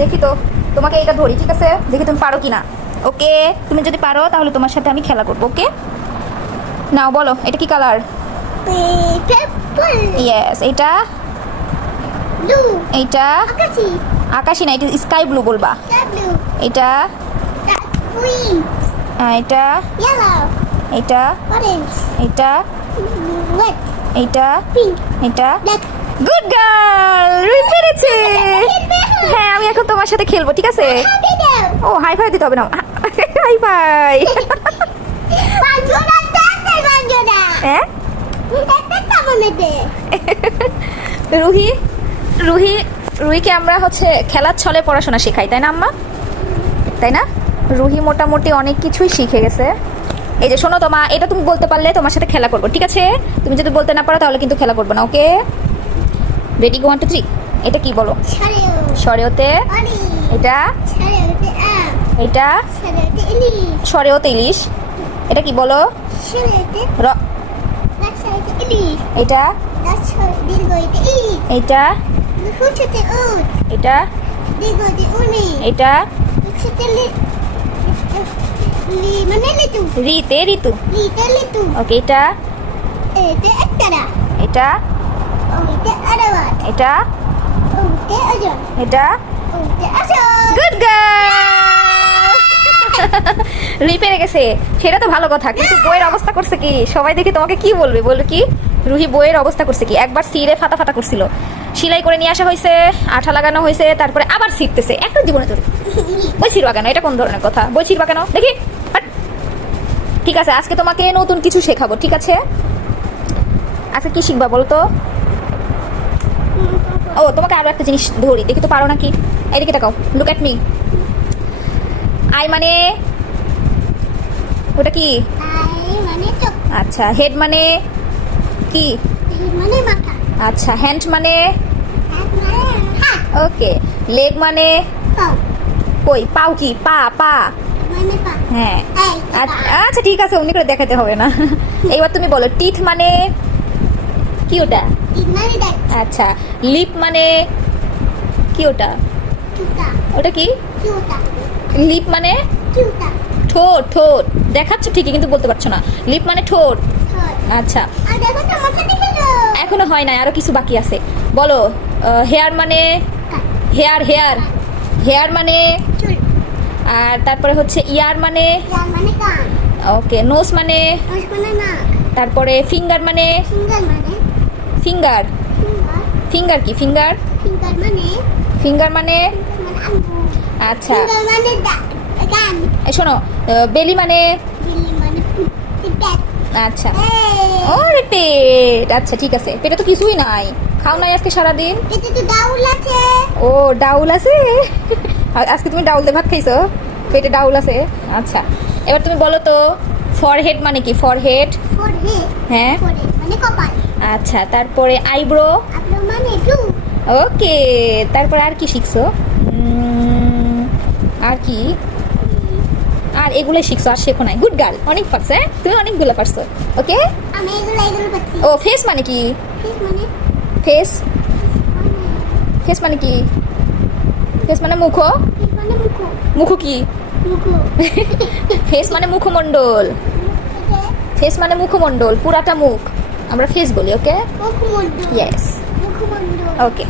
দেখি তো, তোমাকে এটা ধরি, ঠিক আছে? দেখি তুমি পারো কিনা। ওকে, তুমি যদি পারো তাহলে তোমার সাথে আমি খেলা করবো। ওকে, নাও বলো এটা কি কালার? ইয়েস, এটা এইটা আকাশি না, এটা স্কাই ব্লু বলবা। এটা এটা এটা এটা এটা এটা গুড গার্ল, রুই পেরেছে। হ্যাঁ, আমি এখন তোমার সাথে খেলবো, ঠিক আছে? ও, হাই ফাই দিতে হবে না। Hi fi. হ্যাঁ, রুহি রুহি রুহিকে আমরা হচ্ছে খেলার ছলে পড়াশোনা শেখাই, তাই না আম্মা? তাই না? রুহি মোটামুটি অনেক কিছুই শিখে গেছে। এই যে শোনো, তোমা এটা তুমি বলতে পারলে তোমার সাথে খেলা করবো, ঠিক আছে? তুমি যদি বলতে না পারো তাহলে কিন্তু খেলা করবো না। ওকে, রেডি, গো 1 2 3। এটা কি বলো? সরেওতে। এটা এটা সরেওতে ইলিশ। এটা কি বলো? এটা এটা এটা এটা রিতে ঋতু। ওকে, এটা এটা এটা এটা গুড গার্ল। রুহি পেরে গেছে, সেটা তো ভালো কথা, কিন্তু বইয়ের অবস্থা করছে কি সবাই দেখে তোমাকে কি বলবে? বলবে কি রুহি বইয়ের অবস্থা করছে কি? একবার সিরে ফাটা ফাটা করছিল, সেলাই করে নিয়ে আসা হয়েছে, আঠা লাগানো হয়েছে, তারপরে আবার ছিটতেছে। একটা জীবনে তোর বই ছিড়বা কেন? এটা কোন ধরনের কথা? বই ছিড়বা কেন দেখি? ঠিক আছে, আজকে তোমাকে নতুন কিছু শেখাবো, ঠিক আছে? আজকে কি শিখবা বলো তো? ও, তোমাকে আরো একটা জিনিস ধরি, দেখি তো পারো নাকি। এদিকে তাকাও, লুক এট মি। আই মানে ওটা কি? আচ্ছা, হেড মানে কি? আচ্ছা, হ্যান্ড মানে? ওকে, লেগ মানে? কই, পাও কি? পা পা। হ্যাঁ, আচ্ছা ঠিক আছে, উনি করে দেখাতে হবে না। এইবার তুমি বলো টিথ মানে কি? ওটা আচ্ছা, লিপ মানে কি? ওটা ওটা কি? লিপ মানে ঠোঁট। ঠোঁট দেখাচ্ছ ঠিকই, কিন্তু বলতে পারছো না। লিপ মানে ঠোঁট। আচ্ছা, এখনো হয় না, আরো কিছু বাকি আছে। বলো হেয়ার মানে? হেয়ার হেয়ার হেয়ার মানে? আর তারপরে হচ্ছে ইয়ার মানে? ওকে, নোজ মানে? তারপরে ফিঙ্গার মানে? ফিঙ্গার ফিঙ্গার কি? ফিঙ্গার ফিঙ্গার মানে? আচ্ছা, শোনো, বেলি মানে? আচ্ছা, ও পেট। আচ্ছা ঠিক আছে, পেটে তো কিছুই নাই, খাও নাই আজকে সারাদিন? ও, ডাউল আছে। আজকে তুমি ডাউল দিয়ে ভাত খাইছো, পেটে ডাউল আছে। আচ্ছা, এবার তুমি বলো তো ফরহেড মানে কি? ফরহেড হ্যাঁ, আচ্ছা, তারপরে আইব্রো। ওকে, তারপরে আর কি শিখছো? আর কি? আর এগুলো শিখছো, আর শেখো নাই। গুড গার্ল, অনেক পারছো। হ্যাঁ, তুমি অনেকগুলো পারছো। ওকে, ও ফেস মানে কি? ফেস ফেস মানে কি? ফেস মানে মুখ। মুখ কি? ফেস মানে মুখমণ্ডল। ফেস মানে মুখমণ্ডল, পুরাটা মুখ আমরা ফেস বলি। ওকে, ইয়েস, ওকে।